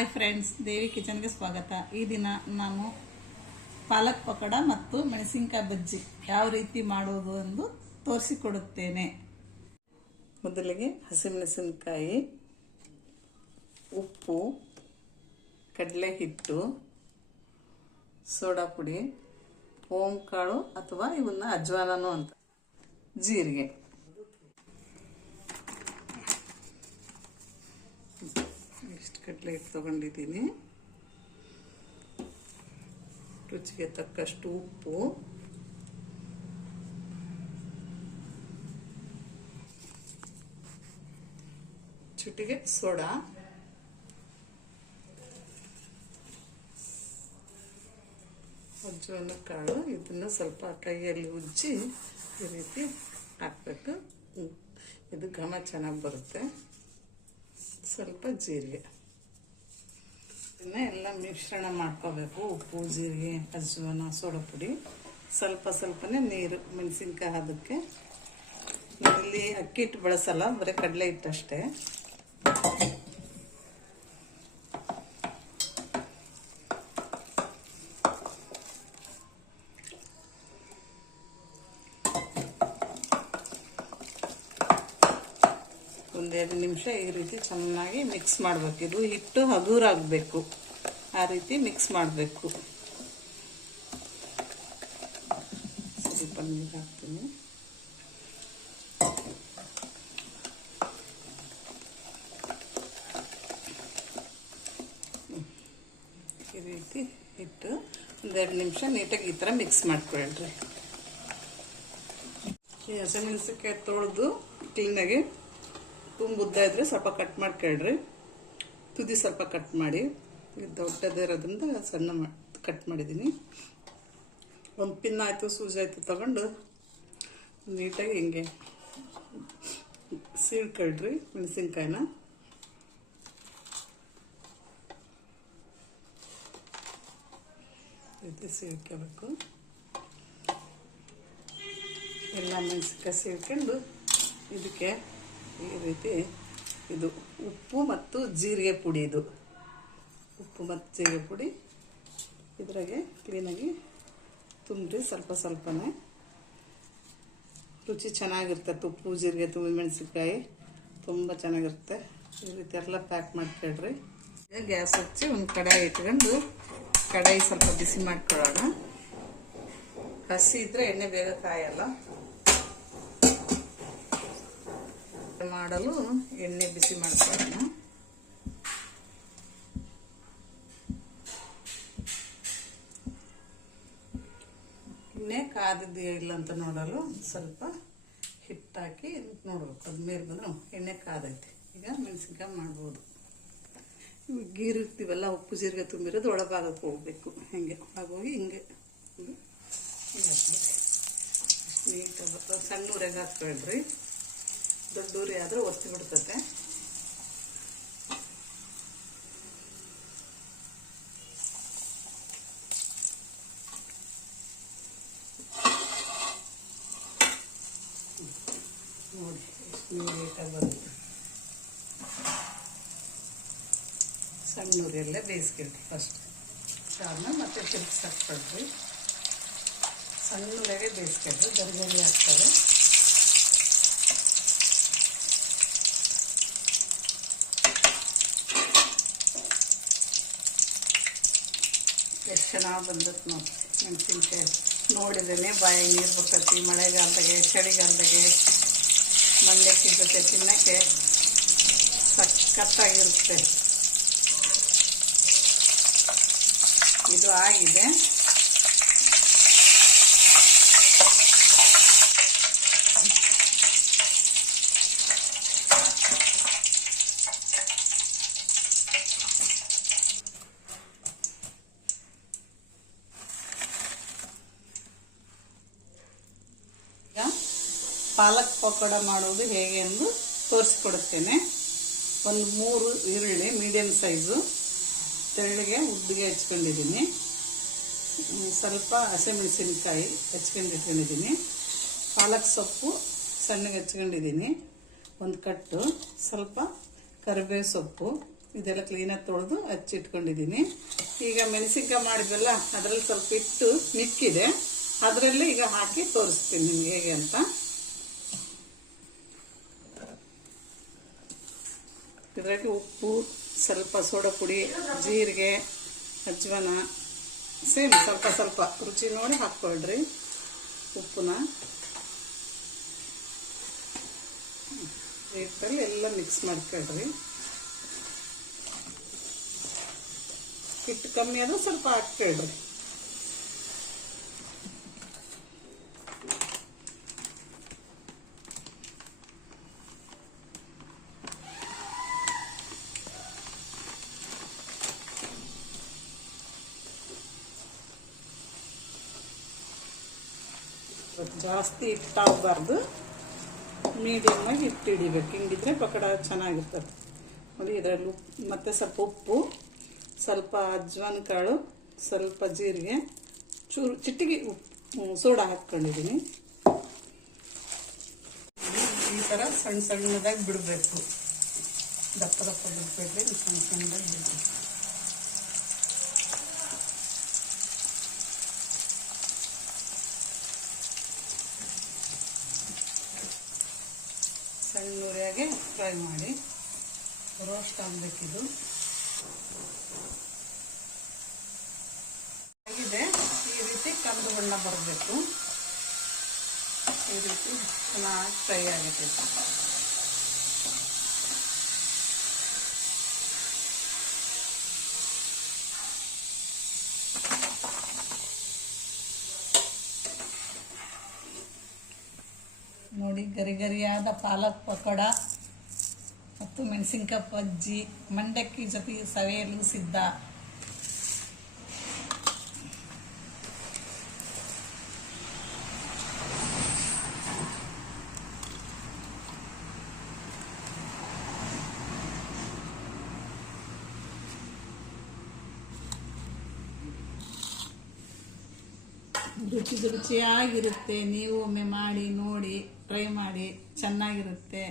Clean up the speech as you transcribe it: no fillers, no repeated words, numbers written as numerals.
Hi friends, ದೇವಿ ಕಿಚನ್ಗೆ ಸ್ವಾಗತ. ಈ ದಿನ ನಾನು ಪಾಲಕ್ ಪಕೋಡ ಮತ್ತು ಮೆಣಸಿನಕಾಯಿ ಬಜ್ಜಿ ಯಾವ ರೀತಿ ಮಾಡೋದು ಎಂದು ತೋರಿಸಿಕೊಡುತ್ತೇನೆ. ಮೊದಲಿಗೆ ಹಸಿಮೆಣಸಿನಕಾಯಿ, ಉಪ್ಪು, ಕಡಲೆ ಹಿಟ್ಟು, ಸೋಡಾ ಪುಡಿ, ಓಂ ಕಾಳು ಅಥವಾ ಇವನ್ನ ಅಜ್ವಾನನು ಅಂತ, ಜೀರಿಗೆ, ಇಷ್ಟು ಕಡಲೆ ಹಿಟ್ಟು ತಗೊಂಡಿದ್ದೀನಿ, ರುಚಿಗೆ ತಕ್ಕಷ್ಟು ಉಪ್ಪು, ಚುಟಿಗೆ ಸೋಡಾ, ಅಜ್ವಾನ ಕಾಳು. ಇದನ್ನು ಸ್ವಲ್ಪ ಕೈಯಲ್ಲಿ ಉಜ್ಜಿ ಈ ರೀತಿ ಹಾಕಬೇಕು. ಇದು ಘಮ ಚೆನ್ನಾಗಿ ಬರುತ್ತೆ. ಸ್ವಲ್ಪ ಜೀರಿಗೆ, ಇದನ್ನ ಎಲ್ಲ ಮಿಶ್ರಣ ಮಾಡ್ಕೋಬೇಕು. ಉಪ್ಪು, ಜೀರಿಗೆ, ಅಜ್ವಾನ, ಸೋಡಾ ಪುಡಿ, ಸ್ವಲ್ಪ ಸ್ವಲ್ಪನೇ ನೀರು. ಮೆಣಸಿನ್ಕಾಯಿ ಅದಕ್ಕೆ ಇಲ್ಲಿ ಅಕ್ಕಿ ಹಿಟ್ಟು ಬಳಸಲ್ಲ, ಬರೀ ಕಡಲೆ ಹಿಟ್ಟಷ್ಟೇ. ಒಂದೆರಡು ನಿಮಿಷ ಈ ರೀತಿ ಚೆನ್ನಾಗಿ ಮಿಕ್ಸ್ ಮಾಡಬೇಕು. ಇದು ಹಿಟ್ಟು ಹಗುರಾಗಬೇಕು, ಆ ರೀತಿ ಮಿಕ್ಸ್ ಮಾಡಬೇಕು. ಸ್ವಲ್ಪ ನೀರು ಹಾಕ್ತೀನಿ. ಈ ರೀತಿ ಹಿಟ್ಟು ಒಂದೆರಡು ನಿಮಿಷ ನೀಟಾಗಿ ಈ ಥರ ಮಿಕ್ಸ್ ಮಾಡ್ಕೊಳ್ರಿ. ಈ ಹಸಿಮೆಣಸಿನಕಾಯಿ ತೊಳೆದು ಕ್ಲೀನಾಗಿ ಉದ್ದ ಇದ್ರೆ ಸ್ವಲ್ಪ ಕಟ್ ಮಾಡ್ಕೊಳ್ರಿ. ತುದಿ ಸ್ವಲ್ಪ ಕಟ್ ಮಾಡಿ, ದೊಡ್ಡದಿರೋದ್ರಿಂದ ಸಣ್ಣ ಕಟ್ ಮಾಡಿದ್ದೀನಿ. ಒಂದು ಪಿನ್ ಆಯಿತು, ಸೂಜಿ ಆಯಿತು ತಗೊಂಡು ನೀಟಾಗಿ ಹಿಂಗೆ ಸೀಳ್ಕೊಳ್ರಿ ಮೆಣಸಿನ್ಕಾಯಿನ. ರೀತಿ ಸೀಳ್ಕೋಬೇಕು. ಎಲ್ಲ ಮೆಣಸಿನ್ಕಾಯಿ ಸೀಳ್ಕೊಂಡು ಇದಕ್ಕೆ ಈ ರೀತಿ ಇದು ಉಪ್ಪು ಮತ್ತು ಜೀರಿಗೆ ಪುಡಿ, ಇದು ಉಪ್ಪು ಮತ್ತು ಜೀರಿಗೆ ಪುಡಿ ಇದ್ರಾಗೆ ಕ್ಲೀನಾಗಿ ತುಂಬ್ರಿ. ಸ್ವಲ್ಪ ಸ್ವಲ್ಪನೇ ರುಚಿ ಚೆನ್ನಾಗಿರುತ್ತೆ. ಉಪ್ಪು, ಜೀರಿಗೆ, ತುಂಬಿ ಮೆಣಸಿನ್ಕಾಯಿ ತುಂಬ ಚೆನ್ನಾಗಿರುತ್ತೆ. ಈ ರೀತಿ ಎಲ್ಲ ಪ್ಯಾಕ್ ಮಾಡ್ಕೊಳ್ರಿ. ಈಗ ಗ್ಯಾಸ್ ಹಚ್ಚಿ ಒಂದು ಕಡಾಯಿ ಇಟ್ಕೊಂಡು ಕಡಾಯಿ ಸ್ವಲ್ಪ ಬಿಸಿ ಮಾಡ್ಕೊಳ್ಳೋಣ. ಹಸಿ ಇದ್ರೆ ಎಣ್ಣೆ ಬೇಗ ಕಾಯಲ್ಲ. ಮಾಡಲು ಎಣ್ಣೆ ಬಿಸಿ ಮಾಡ್ಕೊಳ್ಳೋಣ. ಎಣ್ಣೆ ಕಾದಿದೆಯಾ ಇಲ್ಲ ಅಂತ ನೋಡಲು ಸ್ವಲ್ಪ ಹಿಟ್ಟಾಕಿ ನೋಡ್ಬೇಕು. ಅದು ಮೇಲೆ ಬಂದ್ರೆ ಎಣ್ಣೆ ಕಾದೈತಿ. ಈಗ ಮೆಣಸಿನ್ಕಾಯಿ ಮಾಡ್ಬೋದು. ಗೀರಿರ್ತೀವಲ್ಲ, ಉಪ್ಪು ಜೀರಿಗೆ ತುಂಬಿರೋದು ಒಳಭಾಗಕ್ಕೆ ಹೋಗ್ಬೇಕು. ಹಿಂಗೆ ಒಳಗೋಗಿ ಹಿಂಗೆ ನೀಟಾಗಿ ಬರ್ತದೆ. ಸಣ್ಣ ಊರಾಗ ಹಾಕ್ಕೊಳ್ರಿ, ದೊಡ್ಡ ಊರಿ ಆದ್ರೆ ಒತ್ತಿ ಬಿಡ್ತತೆ. ನೋಡಿ ಎಷ್ಟು ನೀಟಾಗಿ ಬರುತ್ತೆ. ಸಣ್ಣ ಊರಿಯಲ್ಲೇ ಬೇಯಿಸ್ಕೊಳ್ರಿ ಫಸ್ಟ್. ಆದ್ಮೇಲೆ ಮತ್ತೆ ತಿರುಗಿಸಿ ಹಾಕ್ಕೊಳ್ರಿ. ಸಣ್ಣ ಊರಾಗೆ ಬೇಯಿಸ್ಕೊಳ್ರಿ, ಗರಿ ಆಗ್ತದೆ. ಎಷ್ಟು ಚೆನ್ನಾಗಿ ಬಂದತ್ತು ನೋಡಿ ಮೆಣಸಿನ್ಕಾಯಿ. ನೋಡಿದ್ರೆ ಬಾಯಿ ನೀರು ಬರ್ತೈತಿ. ಮಳೆಗಾಲದಾಗೆ, ಚಳಿಗಾಲದಾಗೆ ಮಂಡ್ಯಕ್ಕೆ ಜೊತೆ ತಿನ್ನೋಕ್ಕೆ ಸಖತ್ತಾಗಿರುತ್ತೆ. ಇದು ಆಗಿದೆ. ಪಾಲಕ್ ಪಕೋಡ ಮಾಡೋದು ಹೇಗೆ ಎಂದು ತೋರಿಸ್ಕೊಡುತ್ತೇನೆ. ಒಂದು 3 ಈರುಳ್ಳಿ ಮೀಡಿಯಂ ಸೈಜು ತೆಳ್ಳಗೆ ಉದ್ದಿಗೆ ಹೆಚ್ಕೊಂಡಿದ್ದೀನಿ. ಸ್ವಲ್ಪ ಹಸಿಮೆಣಸಿನಕಾಯಿ ಹೆಚ್ಕೊಂಡಿಟ್ಕೊಂಡಿದ್ದೀನಿ. ಪಾಲಕ್ ಸೊಪ್ಪು ಸಣ್ಣಗೆ ಹೆಚ್ಕೊಂಡಿದ್ದೀನಿ, ಒಂದು ಕಟ್ಟು. ಸ್ವಲ್ಪ ಕರಿಬೇವು ಸೊಪ್ಪು, ಇದೆಲ್ಲ ಕ್ಲೀನಾಗಿ ತೊಳೆದು ಹಚ್ಚಿಟ್ಕೊಂಡಿದ್ದೀನಿ. ಈಗ ಮೆಣಸಿನ್ಕಾಯಿ ಮಾಡಿದ್ವಲ್ಲ ಅದರಲ್ಲಿ ಸ್ವಲ್ಪ ಹಿಟ್ಟು ಮಿಕ್ಕಿದೆ, ಅದರಲ್ಲೇ ಈಗ ಹಾಕಿ ತೋರಿಸ್ತೀನಿ ನಿಮ್ಗೆ ಹೇಗೆ ಅಂತ. ಇದರಾಗಿ ಉಪ್ಪು, ಸ್ವಲ್ಪ ಸೋಡಾ ಪುಡಿ, ಜೀರಿಗೆ, ಅಜ್ವಾನ ಸೇಮ್ ಸ್ವಲ್ಪ ಸ್ವಲ್ಪ ರುಚಿ ನೋಡಿ ಹಾಕ್ಕೊಳ್ರಿ ಉಪ್ಪನ್ನ. ಹಿಟ್ಟಲ್ಲಿ ಎಲ್ಲ ಮಿಕ್ಸ್ ಮಾಡ್ಕೊಳ್ರಿ. ಹಿಟ್ಟು ಕಮ್ಮಿ ಆದ್ರೆ ಸ್ವಲ್ಪ ಹಾಕ್ಕೊಳ್ರಿ. ಜಾಸ್ತಿ ಹಿಟ್ಟಾಗಬಾರ್ದು, ಮೀಡಿಯಮ್ ಆಗಿ ಹಿಟ್ಟು ಹಿಡಿಬೇಕು. ಹಿಂಗಿದ್ರೆ ಪಕೋಡ ಚೆನ್ನಾಗಿರ್ತದೆ. ನೋಡಿ ಇದರಲ್ಲಿ ಮತ್ತೆ ಸ್ವಲ್ಪ ಉಪ್ಪು, ಸ್ವಲ್ಪ ಅಜ್ವಾನ ಕಾಳು, ಸ್ವಲ್ಪ ಜೀರಿಗೆ, ಚೂರು ಚಿಟಿಗೆ ಉಪ್ಪು ಸೋಡಾ ಹಾಕ್ಕೊಂಡಿದ್ದೀನಿ. ಈ ಥರ ಸಣ್ಣ ಸಣ್ಣದಾಗಿ ಬಿಡಬೇಕು, ದಪ್ಪ ದಪ್ಪ ಬಿಡಬೇಡ್ರಿ, ಸಣ್ಣ ಸಣ್ಣದಾಗಿ ಬಿಡಬೇಕು. ಸಣ್ಣ ಉರಿಯಾಗೆ ಫ್ರೈ ಮಾಡಿ, ರೋಸ್ಟ್ ಆಗಬೇಕಿದು. ಆಗಿದೆ, ಈ ರೀತಿ ಕಂದು ಬಣ್ಣ ಬರಬೇಕು. ಈ ರೀತಿ ಚೆನ್ನಾಗಿ ಫ್ರೈ ಆಗುತ್ತೆ. ನೋಡಿ, ಗರಿ ಗರಿಯಾದ ಪಾಲಕ್ ಪಕೋಡ ಮತ್ತು ಮೆಣಸಿನ್ಕಾಯಿ ಬಜ್ಜಿ ಮಂಡಕ್ಕಿ ಜೊತೆ ಸವಿಯಲು ಸಿದ್ಧ. ರುಚಿಯಾಗಿರುತ್ತೆ. ನೀವು ಒಮ್ಮೆ ಮಾಡಿ ನೋಡಿ, ಟ್ರೈ ಮಾಡಿ, ಚೆನ್ನಾಗಿರುತ್ತೆ.